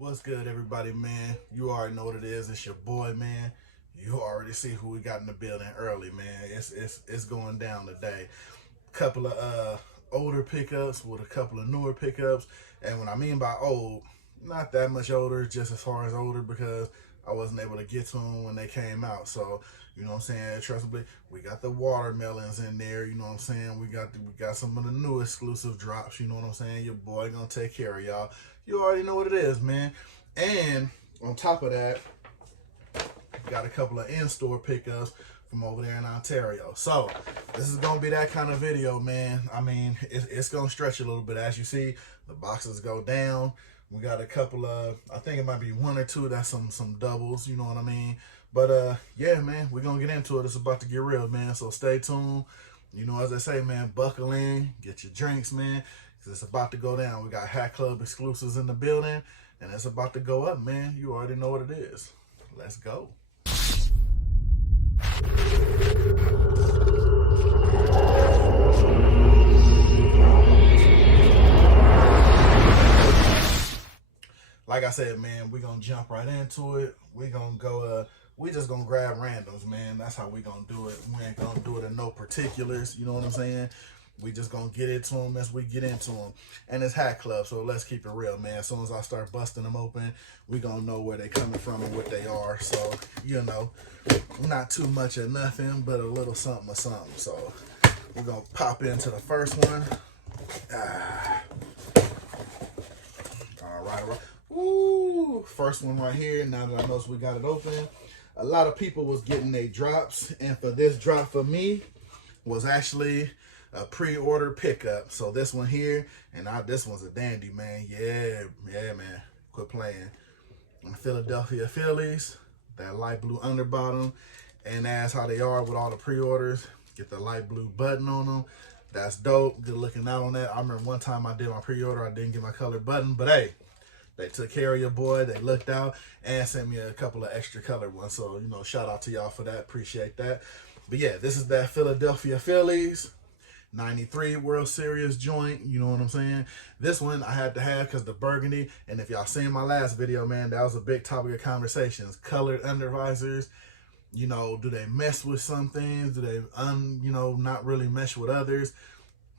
What's good, everybody, man? You already know what it is. It's your boy, man. You already see who we got in the building early, man. It's going down today. Couple of older pickups with a couple of newer pickups, and what I mean by old, not that much older, just as far as older because I wasn't able to get to them when they came out. So you know what I'm saying. Trustable, we got the watermelons in there. You know what I'm saying. We got some of the new exclusive drops. You know what I'm saying. Your boy gonna take care of y'all. You already know what it is, man. And on top of that, got a couple of in-store pickups from over there in Ontario. So this is gonna be that kind of video, man. I mean, it's gonna stretch a little bit. As you see, the boxes go down. We got a couple of, I think it might be one or two that's some doubles, you know what I mean? But yeah, man, we're gonna get into it. It's about to get real, man. So stay tuned. You know, as I say, man, buckle in, get your drinks, man, because it's about to go down. We got HatClub exclusives in the building, and it's about to go up, man. You already know what it is. Let's go. Like I said, man, we're gonna jump right into it. We're gonna go we just gonna grab randoms, man. That's how we gonna do it. We ain't gonna do it in no particulars, you know what I'm saying? We just gonna get into them as we get into them. And it's HatClub, so let's keep it real, man. As soon as I start busting them open, we gonna know where they coming from and what they are. So, you know, not too much of nothing, but a little something or something. So we're gonna pop into the first one. All right. Ooh, first one right here. Now that I know we got it open, a lot of people was getting their drops, and for this drop for me was actually a pre-order pickup. So this one here, and this one's a dandy, man. Yeah, man. Quit playing. On the Philadelphia Phillies, that light blue underbottom, and that's how they are with all the pre-orders. Get the light blue button on them. That's dope. Good looking out on that. I remember one time I did my pre-order, I didn't get my colored button, but hey, they took care of your boy. They looked out and sent me a couple of extra colored ones. So, you know, shout out to y'all for that. Appreciate that. But yeah, this is that Philadelphia Phillies 93 World Series joint. You know what I'm saying? This one I had to have because the burgundy. And if y'all seen my last video, man, that was a big topic of conversations. Colored undervisors. You know, do they mess with some things? Do they, you know, not really mesh with others?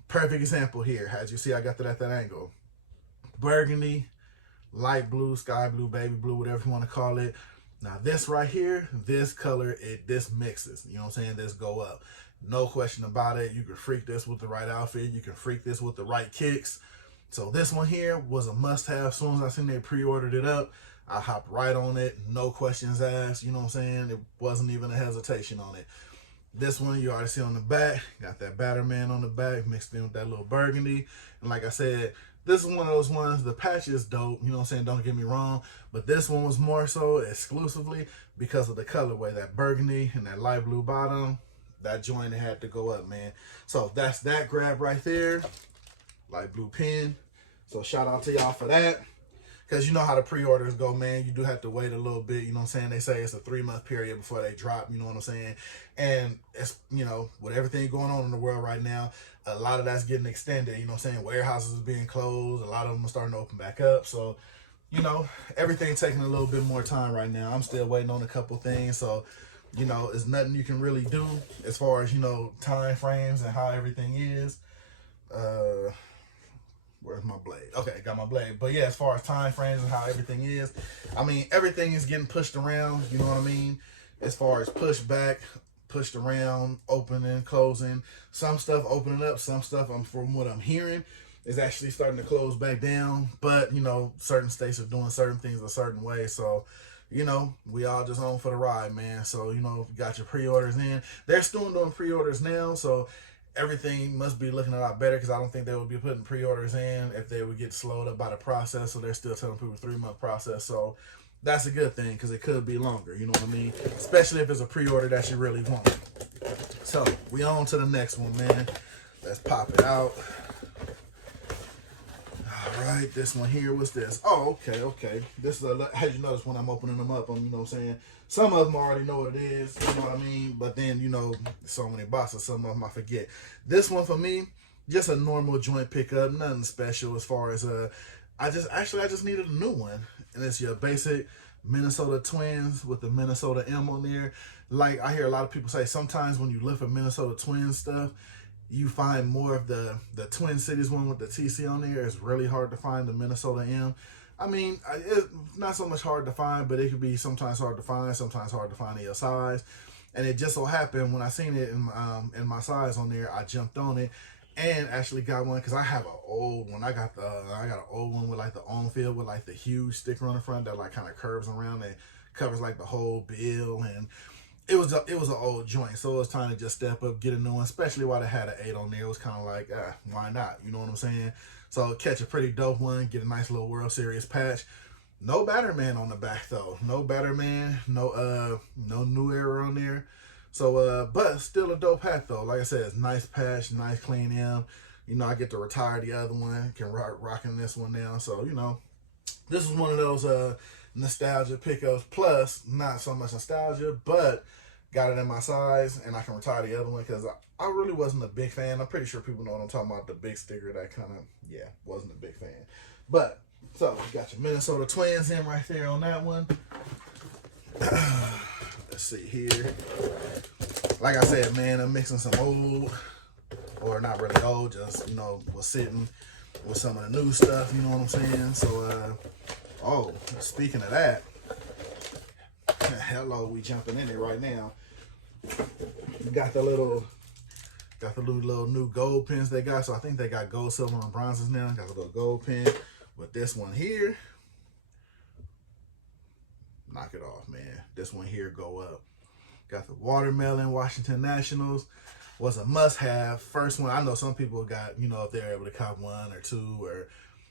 Perfect example here. As you see, I got that at that angle. Burgundy, light blue, sky blue, baby blue, whatever you want to call it. Now this right here, this color, this mixes. You know what I'm saying? This go up. No question about it. You can freak this with the right outfit. You can freak this with the right kicks. So this one here was a must-have. As soon as I seen they pre-ordered it up, I hopped right on it. No questions asked. You know what I'm saying? It wasn't even a hesitation on it. This one you already see on the back. Got that Batterman on the back mixed in with that little burgundy. And like I said, this is one of those ones, the patch is dope, you know what I'm saying, don't get me wrong, but this one was more so exclusively because of the colorway, that burgundy and that light blue bottom, that joint had to go up, man. So that's that grab right there, light blue pen. So shout out to y'all for that. Because you know how the pre-orders go, man. You do have to wait a little bit, you know what I'm saying? They say it's a 3-month period before they drop, you know what I'm saying? And it's, you know, with everything going on in the world right now, a lot of that's getting extended, you know what I'm saying? Warehouses are being closed. A lot of them are starting to open back up. So, you know, everything's taking a little bit more time right now. I'm still waiting on a couple things. So, you know, there's nothing you can really do as far as, you know, time frames and how everything is. Where's my blade? Okay, got my blade. But yeah, as far as time frames and how everything is, I mean, everything is getting pushed around, you know what I mean? As far as push back, pushed around, opening, closing. Some stuff opening up, some stuff, from what I'm hearing, is actually starting to close back down. But, you know, certain states are doing certain things a certain way. So, you know, we all just on for the ride, man. So, you know, got your pre-orders in. They're still doing pre-orders now, so everything must be looking a lot better because I don't think they would be putting pre-orders in if they would get slowed up by the process. So they're still telling people 3-month process. So that's a good thing because it could be longer. You know what I mean? Especially if it's a pre-order that you really want. So we on to the next one, man. Let's pop it out. All right, this one here, what's this? Oh, okay. This is as you notice when I'm opening them up, you know what I'm saying? Some of them already know what it is, you know what I mean? But then, you know, so many boxes, some of them I forget. This one for me, just a normal joint pickup, nothing special as far as I just needed a new one. and it's your basic Minnesota Twins with the Minnesota M on there. Like, I hear a lot of people say sometimes when you look for Minnesota Twins stuff, you find more of the Twin Cities one with the TC on there. It's really hard to find the Minnesota M. I mean, it's not so much hard to find, but it could be sometimes hard to find, sometimes hard to find in your size. And it just so happened when I seen it in my size on there, I jumped on it and actually got one because I have an old one. I got an old one with like the on field with like the huge sticker on the front that like kind of curves around and covers like the whole bill, and it was an old joint, so it was time to just step up, get a new one, especially while they had an 8 on there. It was kind of like, why not? You know what I'm saying? So catch a pretty dope one, get a nice little World Series patch. No Batterman on the back though. No Batterman, no New Era on there. So but still a dope hat though. Like I said, it's nice patch, nice clean M. You know, I get to retire the other one, can rocking this one now. So, you know, this is one of those nostalgia pickups, plus not so much nostalgia, but got it in my size, and I can retire the other one because I really wasn't a big fan. I'm pretty sure people know what I'm talking about, the big sticker that kind of, yeah, wasn't a big fan. But, so, you got your Minnesota Twins in right there on that one. Let's see here. Like I said, man, I'm mixing some old, or not really old, just, you know, was sitting with some of the new stuff, you know what I'm saying? So, oh, speaking of that, hello, we jumping in it right now. Got the little new gold pins they got. So I think they got gold, silver, and bronzes now. Got a little gold pin with this one here. Knock it off, man. This one here go up. Got the watermelon Washington Nationals. Was a must-have. First one. I know some people got, you know, if they're able to cop 1 or 2, or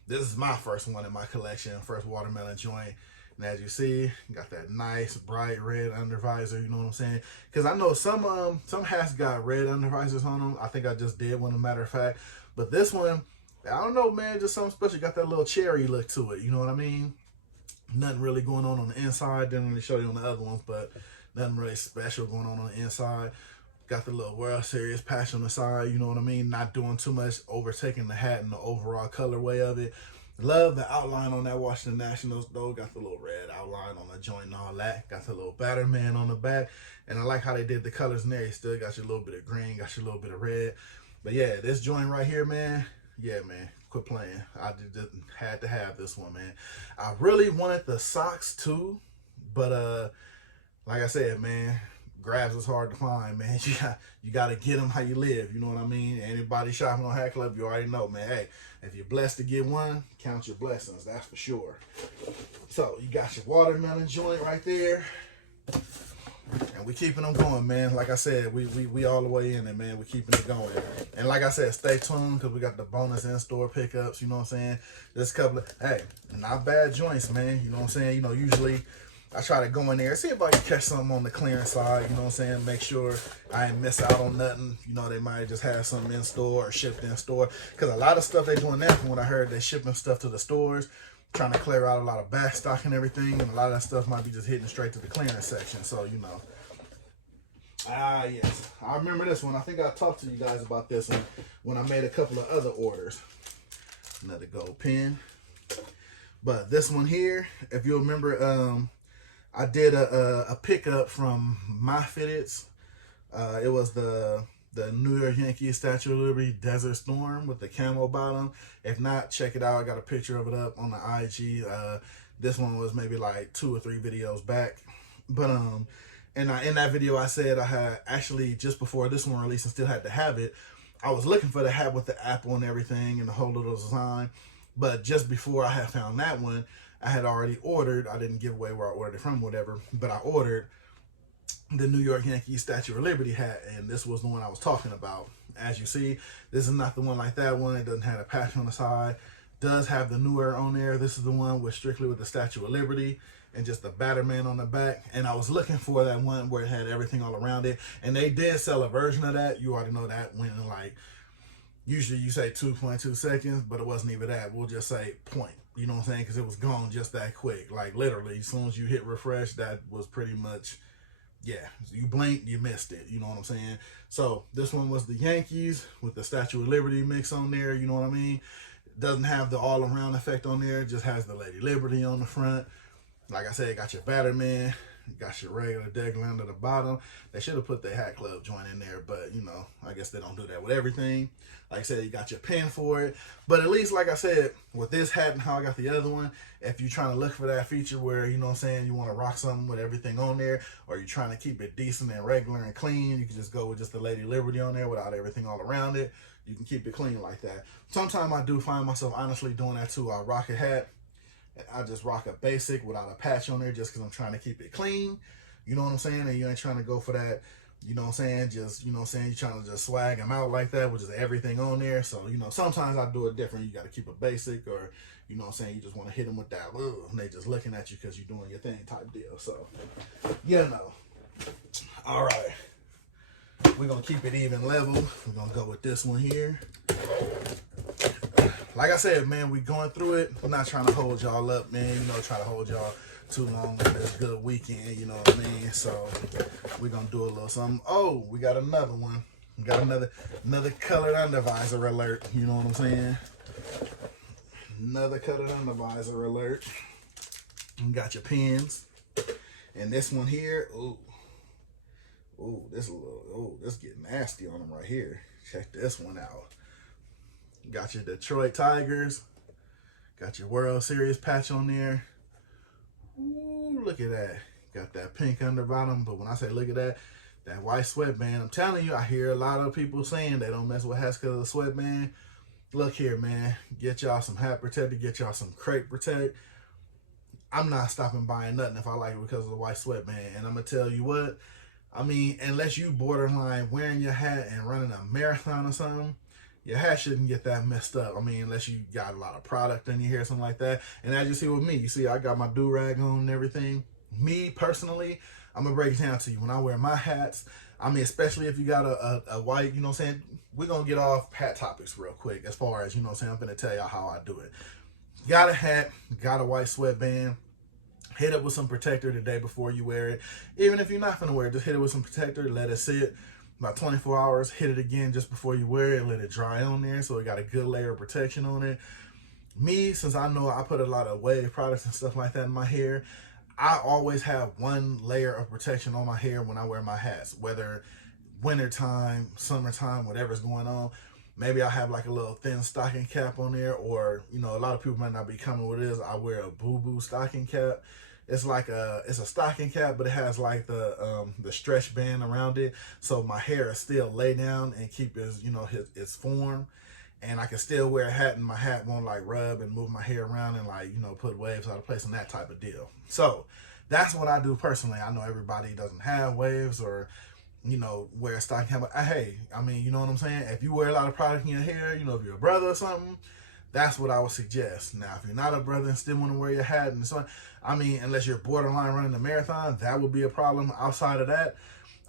this is my first one in my collection. First watermelon joint. And as you see, got that nice bright red undervisor, you know what I'm saying? Because I know some hats got red undervisors on them. I think I just did one, as a matter of fact. But this one, I don't know, man, just something special. Got that little cherry look to it, you know what I mean? Nothing really going on the inside. Didn't really show you on the other ones, but nothing really special going on the inside. Got the little World Series patch on the side, you know what I mean? Not doing too much, overtaking the hat and the overall colorway of it. Love the outline on that Washington Nationals, though. Got the little red outline on the joint and all that. Got the little Batterman on the back. And I like how they did the colors in there. You still got your little bit of green, got your little bit of red. But yeah, this joint right here, man. Yeah, man. Quit playing. I just had to have this one, man. I really wanted the socks, too. But, like I said, man, grabs is hard to find, man. You got to get them how you live. You know what I mean? Anybody shopping on HatClub, you already know, man. Hey, if you're blessed to get one, count your blessings. That's for sure. So you got your watermelon joint right there, and we keeping them going, man. Like I said, we all the way in it, man. We keeping it going. And like I said, stay tuned because we got the bonus in-store pickups. You know what I'm saying? There's a couple of, hey, not bad joints, man. You know what I'm saying? You know, usually I try to go in there, see if I can catch something on the clearance side, you know what I'm saying? Make sure I ain't miss out on nothing. You know, they might just have something in store or shipped in store. Because a lot of stuff they doing now, from what I heard, they shipping stuff to the stores, trying to clear out a lot of back stock and everything. And a lot of that stuff might be just hitting straight to the clearance section. So, you know. Yes. I remember this one. I think I talked to you guys about this one when I made a couple of other orders. Another gold pen. But this one here, if you remember, I did a pickup from My Fitteds. It was the New York Yankees Statue of Liberty Desert Storm with the camo bottom. If not, check it out. I got a picture of it up on the IG. This one was maybe like 2 or 3 videos back. But in that video I said I had actually, just before this one released and still had to have it, I was looking for the hat with the apple and everything and the whole little design. But just before I had found that one, I had already ordered, I didn't give away where I ordered it from, whatever, but I ordered the New York Yankees Statue of Liberty hat, and this was the one I was talking about. As you see, this is not the one like that one. It doesn't have a patch on the side. Does have the New Era on there. This is the one with strictly with the Statue of Liberty and just the Batterman on the back. And I was looking for that one where it had everything all around it, and they did sell a version of that. You already know that went in like, usually you say 2.2 seconds, but it wasn't even that. We'll just say point. You know what I'm saying? Because it was gone just that quick. Like, literally, as soon as you hit refresh, that was pretty much, yeah. You blinked, you missed it. You know what I'm saying? So, this one was the Yankees with the Statue of Liberty mix on there. You know what I mean? Doesn't have the all-around effect on there. Just has the Lady Liberty on the front. Like I said, got your Batterman. You got your regular degular under the bottom. They should have put the HatClub joint in there, but you know, I guess they don't do that with everything. Like I said, you got your pin for it. But at least, like I said, with this hat and how I got the other one, if you're trying to look for that feature where, you know what I'm saying, you want to rock something with everything on there, or you're trying to keep it decent and regular and clean, you can just go with just the Lady Liberty on there without everything all around it. You can keep it clean like that. Sometimes I do find myself honestly doing that too. I rock a hat, I just rock a basic without a patch on there just because I'm trying to keep it clean. You know what I'm saying? And you ain't trying to go for that, you know what I'm saying? Just, you know what I'm saying? You're trying to just swag them out like that with just everything on there. So, you know, sometimes I do it different. You got to keep it basic, or, you know what I'm saying? You just want to hit them with that, and they just looking at you because you're doing your thing type deal. So, you know. All right. We're going to keep it even level. We're going to go with this one here. Like I said, man, we going through it. I'm not trying to hold y'all up, man. You know, try to hold y'all too long on this good weekend, you know what I mean? So we're gonna do a little something. Oh, we got another one. We got another colored undervisor alert. You know what I'm saying? Another colored undervisor alert. You got your pins. And this one here, this getting nasty on them right here. Check this one out. Got your Detroit Tigers. Got your World Series patch on there. Ooh, look at that. Got that pink under bottom. But when I say look at that, that white sweatband, I'm telling you, I hear a lot of people saying they don't mess with hats because of the sweatband. Look here, man. Get y'all some hat protector. Get y'all some crate protect. I'm not stopping buying nothing if I like it because of the white sweatband. And I'm going to tell you what, I mean, unless you borderline wearing your hat and running a marathon or something, your hat shouldn't get that messed up. I mean, unless you got a lot of product in your hair, something like that. And as you see with me, you see I got my do-rag on and everything. Me, personally, I'm going to break it down to you. When I wear my hats, I mean, especially if you got a white, you know what I'm saying? We're going to get off hat topics real quick as far as, you know what I'm saying? I'm going to tell y'all how I do it. Got a hat, got a white sweatband. Hit it with some protector the day before you wear it. Even if you're not going to wear it, just hit it with some protector, let it sit. About 24 hours, hit it again just before you wear it, let it dry on there so it got a good layer of protection on it. Me, since I know I put a lot of wave products and stuff like that in my hair, I always have one layer of protection on my hair when I wear my hats, whether wintertime, summertime, whatever's going on. Maybe I have like a little thin stocking cap on there, or, you know, a lot of people might not be coming with this. I wear a boo-boo stocking cap. It's like it's a stocking cap, but it has like the stretch band around it, so my hair is still lay down and keep its, you know, its form, and I can still wear a hat and my hat won't like rub and move my hair around and like, you know, put waves out of place and that type of deal. So that's what I do personally. I know everybody doesn't have waves or, you know, wear a stocking cap, but hey, I mean, you know what I'm saying? If you wear a lot of product in your hair, you know, if you're a brother or something, that's what I would suggest. Now, if you're not a brother and still want to wear your hat and so on, I mean, unless you're borderline running a marathon, that would be a problem. Outside of that,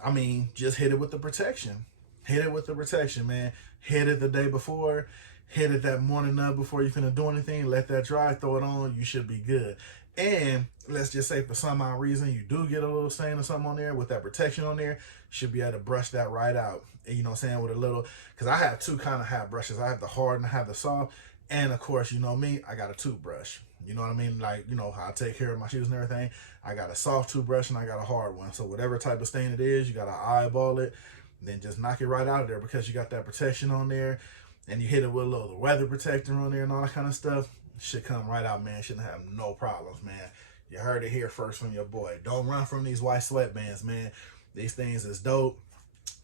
I mean, just hit it with the protection. Hit it with the protection, man. Hit it the day before. Hit it that morning up before you're finna do anything. Let that dry, throw it on. You should be good. And let's just say for some odd reason you do get a little stain or something on there, with that protection on there, you should be able to brush that right out. And, you know what I'm saying, with a little, because I have two kind of hat brushes. I have the hard and I have the soft. And of course, you know me, I got a toothbrush. You know what I mean? Like, you know how I take care of my shoes and everything. I got a soft toothbrush and I got a hard one. So whatever type of stain it is, you got to eyeball it. Then just knock it right out of there because you got that protection on there. And you hit it with a little weather protector on there and all that kind of stuff. Should come right out, man. Shouldn't have no problems, man. You heard it here first from your boy. Don't run from these white sweatbands, man. These things is dope.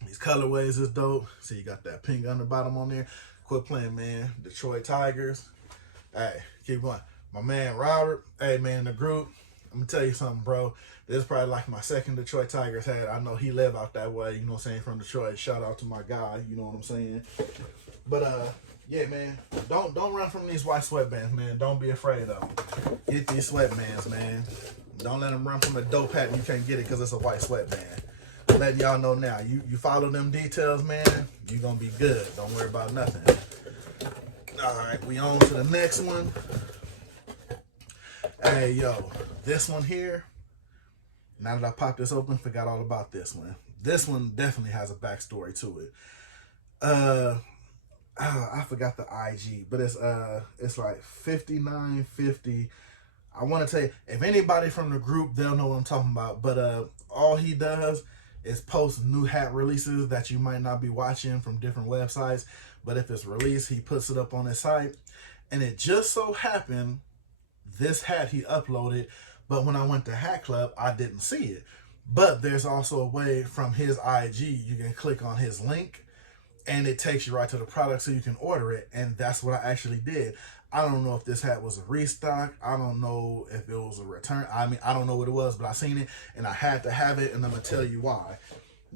These colorways is dope. See, you got that pink under bottom on there. Quit playing, man. Detroit Tigers. Hey, keep going. My man Robert. Hey, man, the group. I'm going to tell you something, bro. This is probably like my second Detroit Tigers hat. I know he live out that way, you know what I'm saying, from Detroit. Shout out to my guy, you know what I'm saying. But, yeah, man, don't run from these white sweatbands, man. Don't be afraid of them. Get these sweatbands, man. Don't let them run from a dope hat and you can't get it because it's a white sweatband. Letting y'all know now, you follow them details, man, you're going to be good. Don't worry about nothing. All right, we on to the next one. Hey, yo, this one here, now that I popped this open, forgot all about this one. This one definitely has a backstory to it. I forgot the IG, but it's like 5950. I want to tell you, if anybody from the group, they'll know what I'm talking about. But all he does is post new hat releases that you might not be watching from different websites. But if it's released, he puts it up on his site. And it just so happened, this hat he uploaded, but when I went to HatClub, I didn't see it. But there's also a way from his IG, you can click on his link and it takes you right to the product so you can order it. And that's what I actually did. I don't know if this hat was a restock. I don't know if it was a return. I mean, I don't know what it was, but I seen it and I had to have it, and I'm gonna tell you why.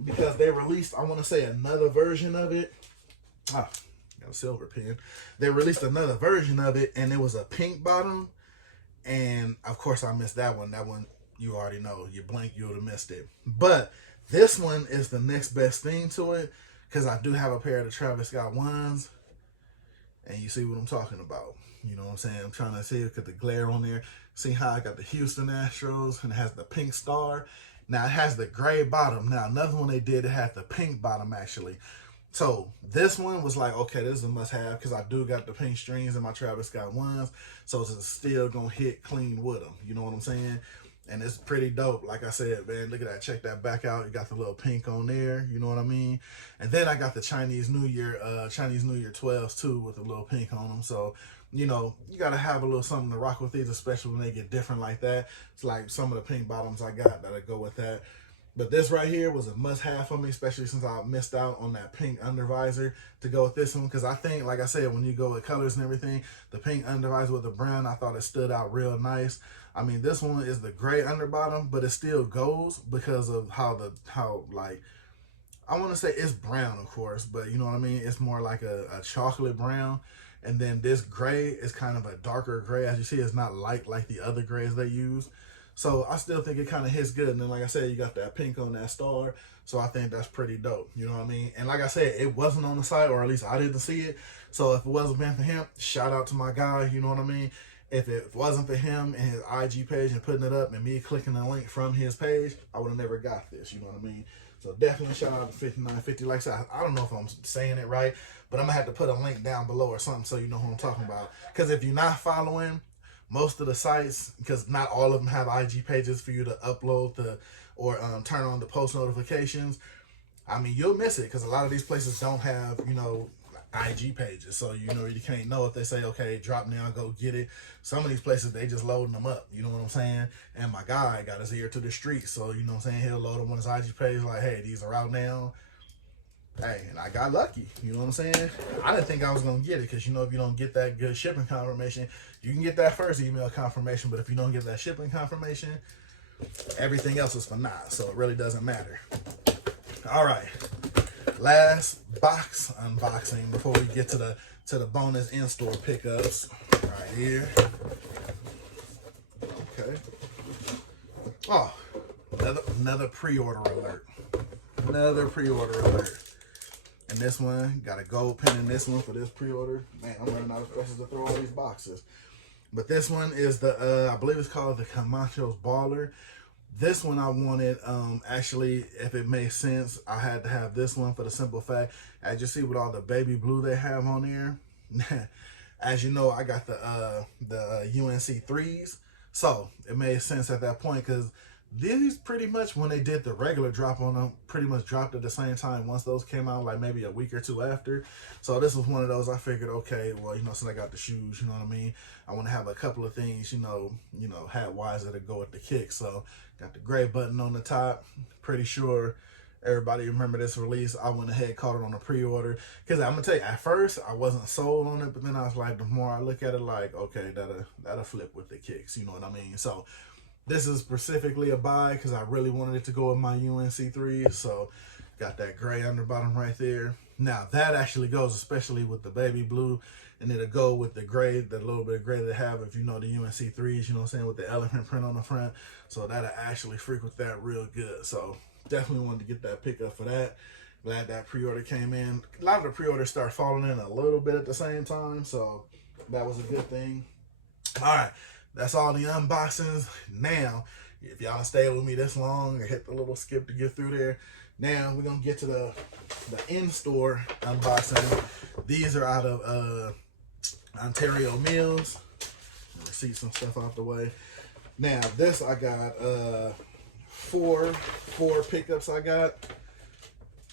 Because they released, I want to say, another version of it. Ah, got a silver pen. They released another version of it, and it was a pink bottom. And of course I missed that one. That one, you already know. You blink, you would have missed it. But this one is the next best thing to it, because I do have a pair of the Travis Scott ones. And you see what I'm talking about. You know what I'm saying? I'm trying to see, look at the glare on there. See how I got the Houston Astros and it has the pink star. Now it has the gray bottom. Now another one they did, it had the pink bottom actually. So this one was like, okay, this is a must have because I do got the pink strings in my Travis Scott ones. So it's still going to hit clean with them. You know what I'm saying? And it's pretty dope. Like I said, man, look at that. Check that back out. You got the little pink on there. You know what I mean? And then I got the Chinese New Year 12s too with the little pink on them. So, you know, you got to have a little something to rock with these, especially when they get different like that. It's like some of the pink bottoms I got that go with that. But this right here was a must-have for me, especially since I missed out on that pink undervisor to go with this one. Because I think, like I said, when you go with colors and everything, the pink undervisor with the brown, I thought it stood out real nice. I mean, this one is the gray underbottom, but it still goes because of how like, I want to say it's brown, of course, but you know what I mean? It's more like a chocolate brown. And then this gray is kind of a darker gray. As you see, it's not light like the other grays they use. So I still think it kind of hits good. And then, like I said, you got that pink on that star. So I think that's pretty dope. You know what I mean? And like I said, it wasn't on the site, or at least I didn't see it. So if it wasn't meant for him, shout out to my guy. You know what I mean? If it wasn't for him and his IG page and putting it up and me clicking the link from his page, I would have never got this. You know what I mean? So definitely shout out to 5950. Like I said, I don't know if I'm saying it right, but I'm going to have to put a link down below or something so you know who I'm talking about. Because if you're not following most of the sites, because not all of them have IG pages for you to upload or turn on the post notifications, I mean, you'll miss it because a lot of these places don't have, you know, IG pages. So, you know, you can't know if they say, okay, drop now, go get it. Some of these places, they just loading them up. You know what I'm saying? And my guy got his ear to the street. So, you know what I'm saying? He'll load them on his IG page like, hey, these are out now. Hey, and I got lucky. You know what I'm saying? I didn't think I was going to get it because, you know, if you don't get that good shipping confirmation, you can get that first email confirmation. But if you don't get that shipping confirmation, everything else is for naught. So it really doesn't matter. All right. Last box unboxing before we get to the bonus in-store pickups. Right here. Okay. Oh, another pre-order alert. Another pre-order alert. And this one, got a gold pin in this one for this pre-order. Man, I'm running out of places to throw all these boxes. But this one is the, I believe it's called the Kamacho's Baller. This one I wanted, actually, if it makes sense, I had to have this one for the simple fact, as you see with all the baby blue they have on there, as you know, I got the UNC 3s. So it made sense at that point because these pretty much, when they did the regular drop on them, pretty much dropped at the same time once those came out, like maybe a week or two after. So this was one of those I figured, okay, well, you know, since I got the shoes, you know what I mean? I want to have a couple of things, you know, hat-wise that'll go with the kick. So got the gray button on the top. Pretty sure everybody remember this release. I went ahead and caught it on a pre-order. Because I'm going to tell you, at first, I wasn't sold on it. But then I was like, the more I look at it, like, okay, that'll flip with the kicks. You know what I mean? So this is specifically a buy because I really wanted it to go with my UNC3. So got that gray underbottom right there. Now that actually goes, especially with the baby blue, and it'll go with the gray, the little bit of gray they have, if you know the UNC3s, you know what I'm saying, with the elephant print on the front. So that'll actually freak with that real good. So definitely wanted to get that pickup for that. Glad that pre-order came in. A lot of the pre-orders start falling in a little bit at the same time, so that was a good thing. All right, that's all the unboxings. Now, if y'all stay with me this long or hit the little skip to get through there, Now we're gonna get to the in-store unboxing. These are out of Ontario Mills. Receipts and stuff out the way. Now this I got four pickups I got,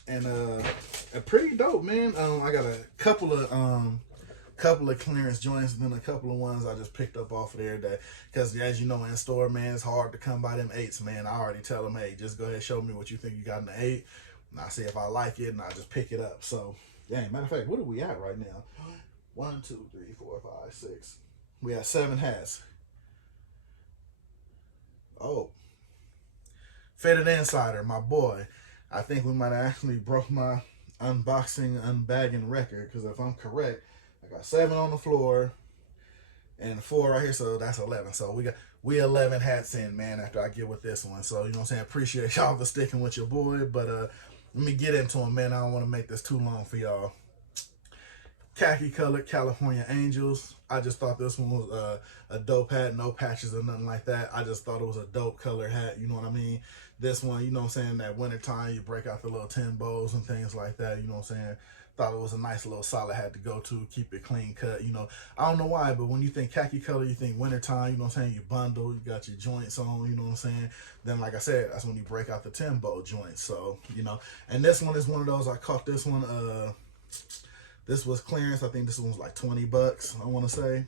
and a pretty dope, man. I got a couple of clearance joints, and then a couple of ones I just picked up off of there, that because as you know, in store, man, it's hard to come by them 8s, man. I already tell them, hey, just go ahead and show me what you think you got in the 8, and I see if I like it, and I just pick it up. So yeah, matter of fact, what are we at right now? 1, 2, 3, 4, 5, 6. We have 7 hats. Oh, Fitted Insider, my boy. I think we might have actually broke my unbagging record, because if I'm correct, I got 7 on the floor and 4 right here, so that's 11. So we 11 hats in, man, after I get with this one. So, you know what I'm saying? Appreciate y'all for sticking with your boy, but let me get into them, man. I don't want to make this too long for y'all. Khaki colored California Angels. I just thought this one was a dope hat, no patches or nothing like that. I just thought it was a dope color hat, you know what I mean? This one, you know what I'm saying, that winter time, you break out the little tin bows and things like that, you know what I'm saying? Thought it was a nice little solid hat to go to, keep it clean cut, you know. I don't know why, but when you think khaki color, you think winter time, you know what I'm saying? You bundle, you got your joints on, you know what I'm saying? Then, like I said, that's when you break out the tin bow joints, so, you know. And this one is one of those, I caught this one, this was clearance. I think this one was like 20 bucks, I want to say.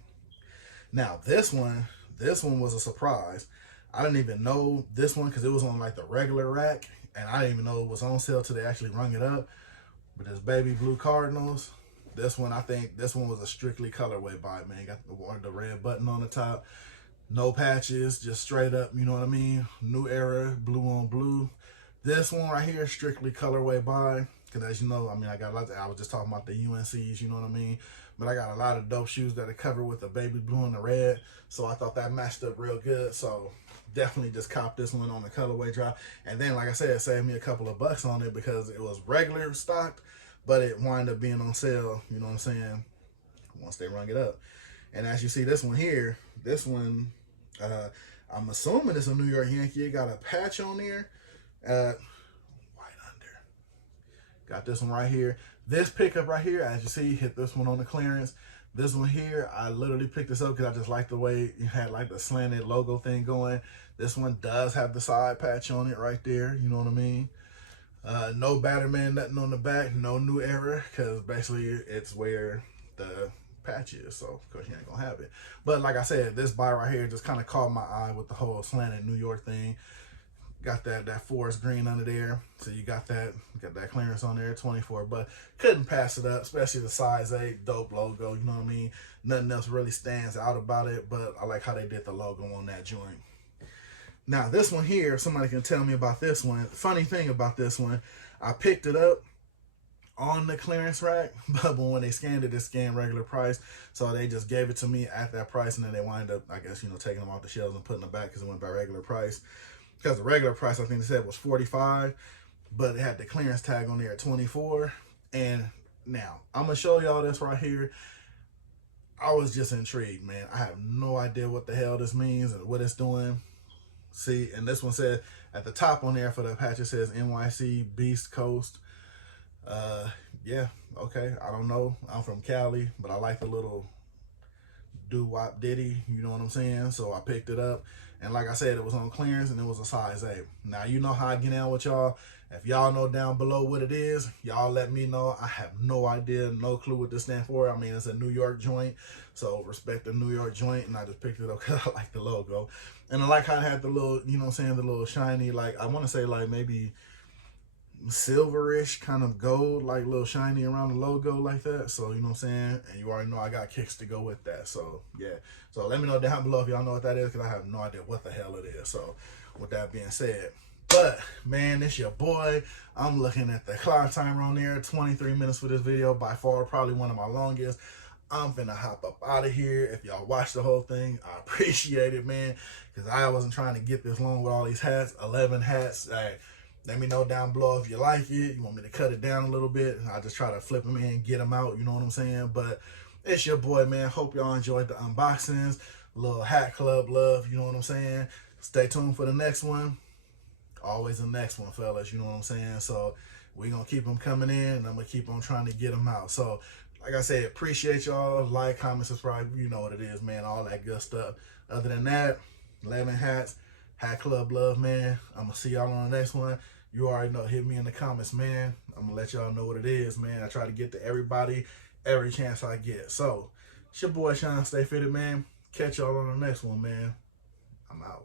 Now, this one was a surprise. I didn't even know this one because it was on like the regular rack, and I didn't even know it was on sale till they actually rung it up. But this baby blue Cardinals, this one, I think this one was a strictly colorway buy, man. Got the red button on the top, no patches, just straight up, you know what I mean? New era, blue on blue. This one right here, strictly colorway buy. Because as you know, I mean, I got a lot. I was just talking about the UNCs, you know what I mean? But I got a lot of dope shoes that are covered with the baby blue and the red. So I thought that matched up real good. So definitely just copped this one on the colorway drop. And then, like I said, it saved me a couple of bucks on it because it was regular stocked, but it wound up being on sale, you know what I'm saying, once they rung it up. And as you see this one here, this one, I'm assuming it's a New York Yankee. It got a patch on there. Got this one right here. This pickup right here, as you see, hit this one on the clearance. This one here, I literally picked this up because I just like the way it had like the slanted logo thing going. This one does have the side patch on it right there. You know what I mean? No Batterman, nothing on the back. No New Era, because basically it's where the patch is. So, of course, you ain't going to have it. But like I said, this buy right here just kind of caught my eye with the whole slanted New York thing. Got that forest green under there, so you got that clearance on there, 24, but couldn't pass it up, especially the size 8, dope logo, you know what I mean? Nothing else really stands out about it, but I like how they did the logo on that joint. Now this one here, somebody can tell me about this one. Funny thing about this one, I picked it up on the clearance rack, but when they scanned it, it scanned regular price, so they just gave it to me at that price, and then they wind up, I guess, you know, taking them off the shelves and putting them back because it went by regular price. Because the regular price, I think they said, was $45, but it had the clearance tag on there at $24. And now, I'm going to show y'all this right here. I was just intrigued, man. I have no idea what the hell this means and what it's doing. See, and this one says, at the top on there for the patch, it says NYC Beast Coast. Yeah, okay, I don't know. I'm from Cali, but I like the little doo-wop ditty, you know what I'm saying? So I picked it up. And like I said, it was on clearance and it was a size 8. Now, you know how I get down with y'all. If y'all know down below what it is, y'all let me know. I have no idea, no clue what this stands for. I mean, it's a New York joint, so respect the New York joint. And I just picked it up because I like the logo. And I like how it had the little, you know what I'm saying, the little shiny, like, I want to say like maybe silverish kind of gold, like little shiny around the logo like that. So, you know what I'm saying? And you already know I got kicks to go with that. So, yeah. So, let me know down below if y'all know what that is, because I have no idea what the hell it is. So, with that being said, but, man, it's your boy. I'm looking at the clock timer on there, 23 minutes for this video. By far, probably one of my longest. I'm finna hop up out of here. If y'all watch the whole thing, I appreciate it, man, because I wasn't trying to get this long with all these hats, 11 hats. Let me know down below if you like it. You want me to cut it down a little bit. I'll just try to flip them in, get them out. You know what I'm saying? But it's your boy, man. Hope y'all enjoyed the unboxings. A little Hat Club love. You know what I'm saying? Stay tuned for the next one. always the next one, fellas. You know what I'm saying? So we're going to keep them coming in, and I'm going to keep on trying to get them out. So, like I said, appreciate y'all. Like, comment, subscribe. You know what it is, man. All that good stuff. Other than that, 11 hats, Hat Club love, man. I'm going to see y'all on the next one. You already know. Hit me in the comments, man. I'm going to let y'all know what it is, man. I try to get to everybody every chance I get. So, it's your boy, Shawn.Stay.Fitted, man. Catch y'all on the next one, man. I'm out.